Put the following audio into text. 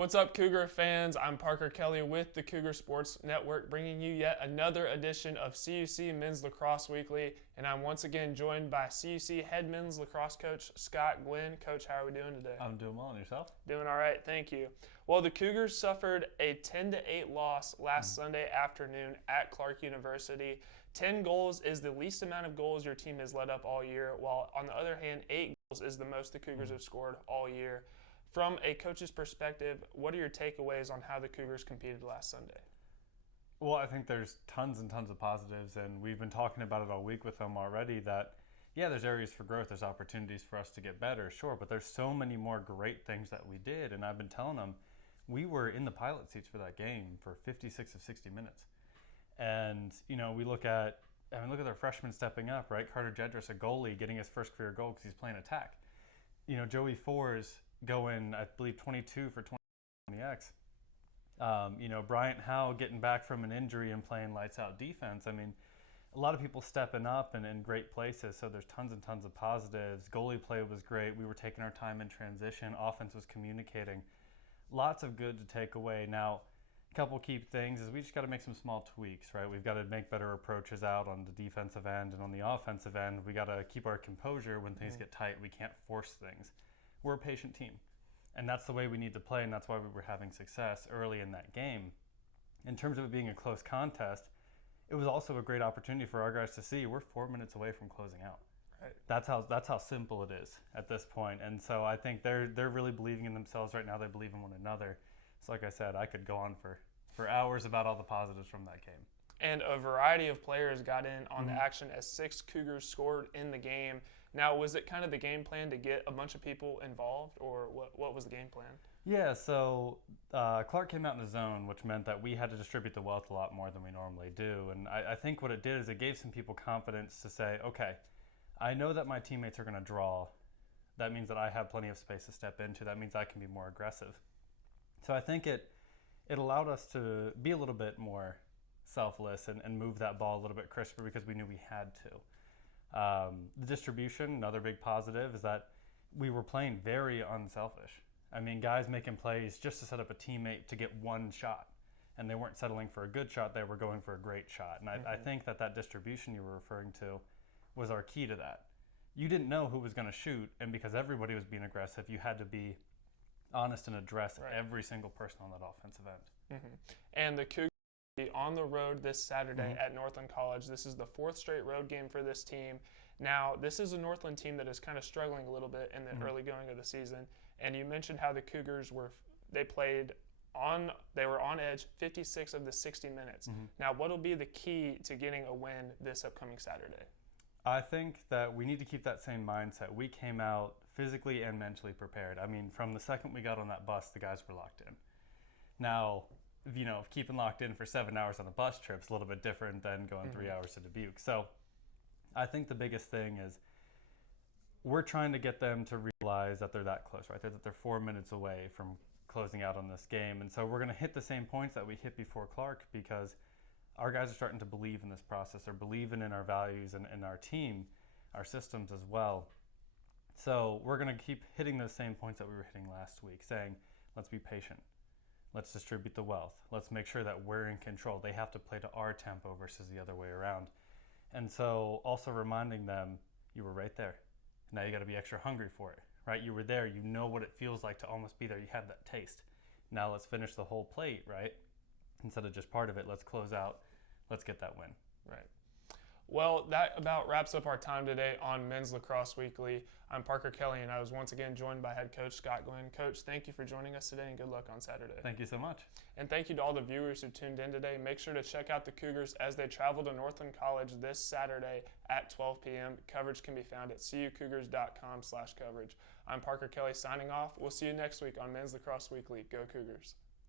What's up, Cougar fans? I'm Parker Kelly with the Cougar Sports Network, bringing you yet another edition of CUC Men's Lacrosse Weekly, and I'm once again joined by CUC head men's lacrosse coach Scott Gwynn. Coach, how are we doing today? I'm doing well, and yourself? Doing all right, thank you. Well, the Cougars suffered a 10-8 loss last Sunday afternoon at Clark University. 10 goals is the least amount of goals your team has let up all year, while on the other hand, 8 goals is the most the Cougars have scored all year. From a coach's perspective, what are your takeaways on how the Cougars competed last Sunday? Well, I think there's tons and tons of positives, and we've been talking about it all week with them already that, yeah, there's areas for growth, there's opportunities for us to get better, sure, but there's so many more great things that we did, and I've been telling them we were in the pilot seats for that game for 56 of 60 minutes. And, you know, we look at our freshmen stepping up, right? Carter Jedris, a goalie, getting his first career goal because he's playing attack. You know, Joey Fours going, I believe, 22 for 20x. You know, Bryant Howe getting back from an injury and playing lights out defense. I mean, a lot of people stepping up and in great places, so there's tons and tons of positives. Goalie play was great. We were taking our time in transition. Offense was communicating. Lots of good to take away. Now, a couple key things is we just got to make some small tweaks, right? We've got to make better approaches out on the defensive end, and on the offensive end, we got to keep our composure when things get tight. We can't force things. We're a patient team, and that's the way we need to play, and that's why we were having success early in that game. In terms of it being a close contest, it was also a great opportunity for our guys to see we're 4 minutes away from closing out. Right. That's how simple it is at this point, and so I think they're really believing in themselves right now. They believe in one another. So like I said, I could go on for hours about all the positives from that game. And a variety of players got in on the action as 6 Cougars scored in the game. Now, was it kind of the game plan to get a bunch of people involved, or what was the game plan? Yeah, so Clark came out in a zone, which meant that we had to distribute the wealth a lot more than we normally do. And I think what it did is it gave some people confidence to say, okay, I know that my teammates are going to draw. That means that I have plenty of space to step into. That means I can be more aggressive. So I think it allowed us to be a little bit more selfless and move that ball a little bit crisper because we knew we had to. The distribution, another big positive, is that we were playing very unselfish. I mean, guys making plays just to set up a teammate to get one shot. And they weren't settling for a good shot, they were going for a great shot. And I think that distribution you were referring to was our key to that. You didn't know who was going to shoot, and because everybody was being aggressive, you had to be honest and address every single person on that offensive end. And the Cougars will be on the road this Saturday at Northland College. This is the 4th straight road game for this team. Now, this is a Northland team that is kind of struggling a little bit in the early going of the season. And you mentioned how the Cougars were on edge 56 of the 60 minutes. Now, what will be the key to getting a win this upcoming Saturday? I think that we need to keep that same mindset. We came out physically and mentally prepared. I mean, from the second we got on that bus, the guys were locked in. Now, you know, keeping locked in for 7 hours on a bus trip is a little bit different than going 3 hours to Dubuque. So I think the biggest thing is we're trying to get them to realize that they're that close, right? That they're 4 minutes away from closing out on this game. And so we're going to hit the same points that we hit before Clark because our guys are starting to believe in this process. They're believing in our values and our team, our systems as well. So we're going to keep hitting those same points that we were hitting last week, saying, let's be patient. Let's distribute the wealth. Let's make sure that we're in control. They have to play to our tempo versus the other way around. And so also reminding them, you were right there. Now you got to be extra hungry for it, right? You were there. You know what it feels like to almost be there. You have that taste. Now let's finish the whole plate, right? Instead of just part of it, let's close out. Let's get that win. Right. Well, that about wraps up our time today on Men's Lacrosse Weekly. I'm Parker Kelly, and I was once again joined by head coach Scott Gwynn. Coach, thank you for joining us today, and good luck on Saturday. Thank you so much. And thank you to all the viewers who tuned in today. Make sure to check out the Cougars as they travel to Northland College this Saturday at 12 p.m. Coverage can be found at cucougars.com/coverage. I'm Parker Kelly signing off. We'll see you next week on Men's Lacrosse Weekly. Go Cougars.